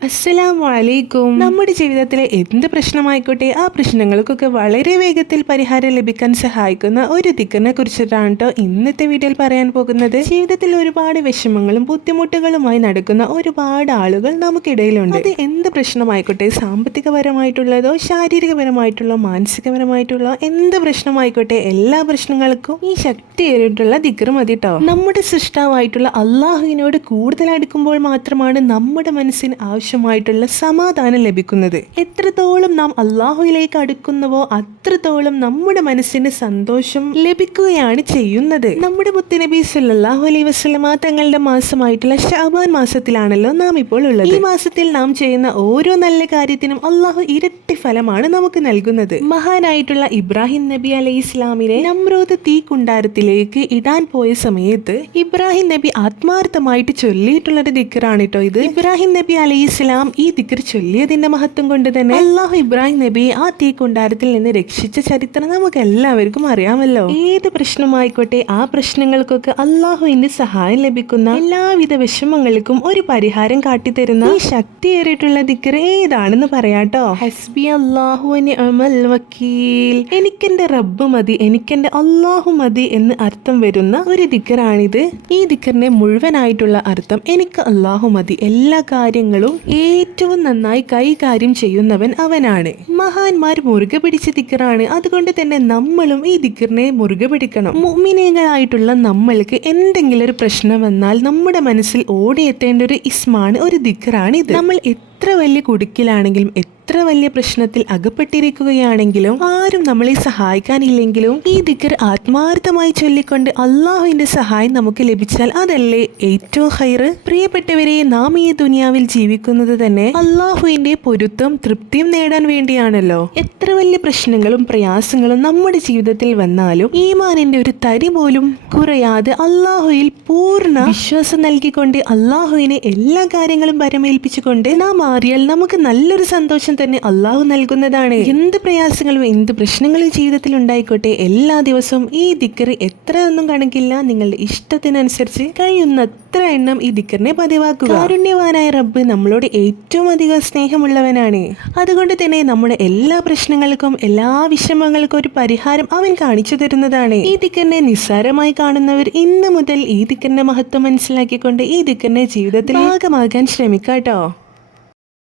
അസ്സലാമു അലൈക്കും നമ്മുടെ ജീവിതത്തിലെ എന്ത് പ്രശ്നമായിക്കോട്ടെ ആ പ്രശ്നങ്ങൾക്കൊക്കെ വളരെ വേഗത്തിൽ പരിഹാരം ലഭിക്കാൻ സഹായിക്കുന്ന ഒരു ദിക്കറിനെ കുറിച്ചിട്ടാണ് കേട്ടോ ഇന്നത്തെ വീഡിയോയിൽ പറയാൻ പോകുന്നത്. ജീവിതത്തിൽ ഒരുപാട് വിഷമങ്ങളും ബുദ്ധിമുട്ടുകളുമായി നടക്കുന്ന ഒരുപാട് ആളുകൾ നമുക്കിടയിലുണ്ട്. അത്. എന്ത് പ്രശ്നമായിക്കോട്ടെ സാമ്പത്തികപരമായിട്ടുള്ളതോ ശാരീരികപരമായിട്ടുള്ളോ മാനസികപരമായിട്ടുള്ളോ എന്ത് പ്രശ്നമായിക്കോട്ടെ എല്ലാ പ്രശ്നങ്ങൾക്കും ഈ ശക്തിയേറിയിട്ടുള്ള ദിക്കർ മതി കേട്ടോ നമ്മുടെ സൃഷ്ടാവായിട്ടുള്ള അള്ളാഹുവിനോട് കൂടുതൽ അടുക്കുമ്പോൾ മാത്രമാണ് നമ്മുടെ മനസ്സിന് ആവശ്യമായിട്ടുള്ള സമാധാനം ലഭിക്കുന്നത്. എത്രത്തോളം നാം അള്ളാഹുവിലേക്ക് അടുക്കുന്നുവോ അത്രത്തോളം നമ്മുടെ മനസ്സിന് സന്തോഷം ലഭിക്കുകയാണ് ചെയ്യുന്നത്. നമ്മുടെ മുത്തനബി സല്ലാഹു അലൈ വസ്ലമ തങ്ങളുടെ മാസമായിട്ടുള്ള ഷാബാൻ മാസത്തിലാണല്ലോ നാം ഇപ്പോൾ ഉള്ളത്. ഈ മാസത്തിൽ നാം ചെയ്യുന്ന ഓരോ നല്ല കാര്യത്തിനും അള്ളാഹു ഇരട്ടി ഫലമാണ് നമുക്ക് നൽകുന്നത്. മഹാനായിട്ടുള്ള ഇബ്രാഹിം നബി അലൈഹി ഇസ്ലാമിനെ നമ്രോത് തീ കുണ്ടാരത്തിലേക്ക് ഇടാൻ പോയ സമയത്ത് ഇബ്രാഹിം നബി ആത്മാർത്ഥമായിട്ട് ചൊല്ലിയിട്ടുള്ള ഒരു ദിക്കറാണ് കേട്ടോ ഇത്. ഇബ്രാഹിം നബി അലൈഹി ഇസ്ലാം ഈ ദിക്കർ ചൊല്ലിയതിന്റെ മഹത്വം കൊണ്ട് തന്നെ അള്ളാഹു ഇബ്രാഹിം നബിയെ ആ തീ കൊണ്ടാരത്തിൽ നിന്ന് രക്ഷിച്ച ചരിത്രം നമുക്ക് എല്ലാവർക്കും അറിയാമല്ലോ. ഏത് പ്രശ്നമായിക്കോട്ടെ ആ പ്രശ്നങ്ങൾക്കൊക്കെ അള്ളാഹുവിന്റെ സഹായം ലഭിക്കുന്ന എല്ലാവിധ വിഷമങ്ങൾക്കും ഒരു പരിഹാരം കാട്ടിത്തരുന്ന ഈ ശക്തിയേറിയിട്ടുള്ള ദിക്കർ ഏതാണെന്ന് പറയാട്ടോ. ഹസ്ബി അള്ളാഹു അമൽ വക്കീൽ. എനിക്കെന്റെ റബ്ബ് മതി എനിക്കെന്റെ അള്ളാഹു മതി എന്ന് അർത്ഥം വരുന്ന ഒരു ദിക്കറാണിത് ഈ ദിക്കറിന്റെ മുഴുവനായിട്ടുള്ള അർത്ഥം എനിക്ക് അള്ളാഹു മതി എല്ലാ കാര്യങ്ങളും ഏറ്റവും നന്നായി കൈകാര്യം ചെയ്യുന്നവൻ അവനാണ്. മഹാന്മാർ മുറുകെ പിടിച്ച ദിക്കറാണ്. അതുകൊണ്ട് തന്നെ നമ്മളും ഈ ദിക്കറിനെ മുറുകെ പിടിക്കണം. മുമിനേങ്ങളായിട്ടുള്ള നമ്മൾക്ക് എന്തെങ്കിലും ഒരു പ്രശ്നം വന്നാൽ നമ്മുടെ മനസ്സിൽ ഓടിയെത്തേണ്ട ഒരു ഇസ്മാണ് ഒരു ദിക്കറാണ് ഇത് നമ്മൾ എത്ര വലിയ കുടുക്കിലാണെങ്കിലും എത്ര വലിയ പ്രശ്നത്തിൽ അകപ്പെട്ടിരിക്കുകയാണെങ്കിലും ആരും നമ്മളെ സഹായിക്കാനില്ലെങ്കിലും ഈ ദിക്കർ ആത്മാർത്ഥമായി ചൊല്ലിക്കൊണ്ട് അള്ളാഹുവിന്റെ സഹായം നമുക്ക് ലഭിച്ചാൽ അതല്ലേ ഏറ്റവും ഹൈറ്? പ്രിയപ്പെട്ടവരെ നാം ഈ ദുനിയാവിൽ ജീവിക്കുന്നത് തന്നെ അള്ളാഹുവിന്റെ പൊരുത്തം തൃപ്തിയും നേടാൻ വേണ്ടിയാണല്ലോ. എത്ര വലിയ പ്രശ്നങ്ങളും പ്രയാസങ്ങളും നമ്മുടെ ജീവിതത്തിൽ വന്നാലും ഈമാനിന്റെ ഒരു തരി പോലും കുറയാതെ അള്ളാഹുയിൽ പൂർണ വിശ്വാസം നൽകിക്കൊണ്ട് അള്ളാഹുവിനെ എല്ലാ കാര്യങ്ങളും പരമേൽപ്പിച്ചുകൊണ്ട് നാം മാറിയാൽ നമുക്ക് നല്ലൊരു സന്തോഷം തന്നെ അള്ളാഹു നൽകുന്നതാണ്. എന്ത് പ്രയാസങ്ങളും എന്ത് പ്രശ്നങ്ങളും ജീവിതത്തിൽ ഉണ്ടായിക്കോട്ടെ എല്ലാ ദിവസവും ഈ ദിക്കർ എത്ര ഒന്നും കണക്കില്ല. നിങ്ങളുടെ ഇഷ്ടത്തിനനുസരിച്ച് കഴിയുന്നത്ര എണ്ണം ഈ ദിക്കറിനെ പതിവാക്കുക. കാരുണ്യവാനായ റബ്ബ് നമ്മളോട് ഏറ്റവും അധികം സ്നേഹമുള്ളവനാണ്. അതുകൊണ്ട് തന്നെ നമ്മുടെ എല്ലാ പ്രശ്നങ്ങൾക്കും എല്ലാ വിഷമങ്ങൾക്കും ഒരു പരിഹാരം അവൻ കാണിച്ചു തരുന്നതാണ്. ഈ ദിക്കറിനെ നിസ്സാരമായി കാണുന്നവർ ഇന്ന് മുതൽ ഈ ദിക്കറിന്റെ മഹത്വം മനസ്സിലാക്കിക്കൊണ്ട് ഈ ദിക്കറിനെ ജീവിതത്തിൽ ഭാഗമാകാൻ ശ്രമിക്കാട്ടോ.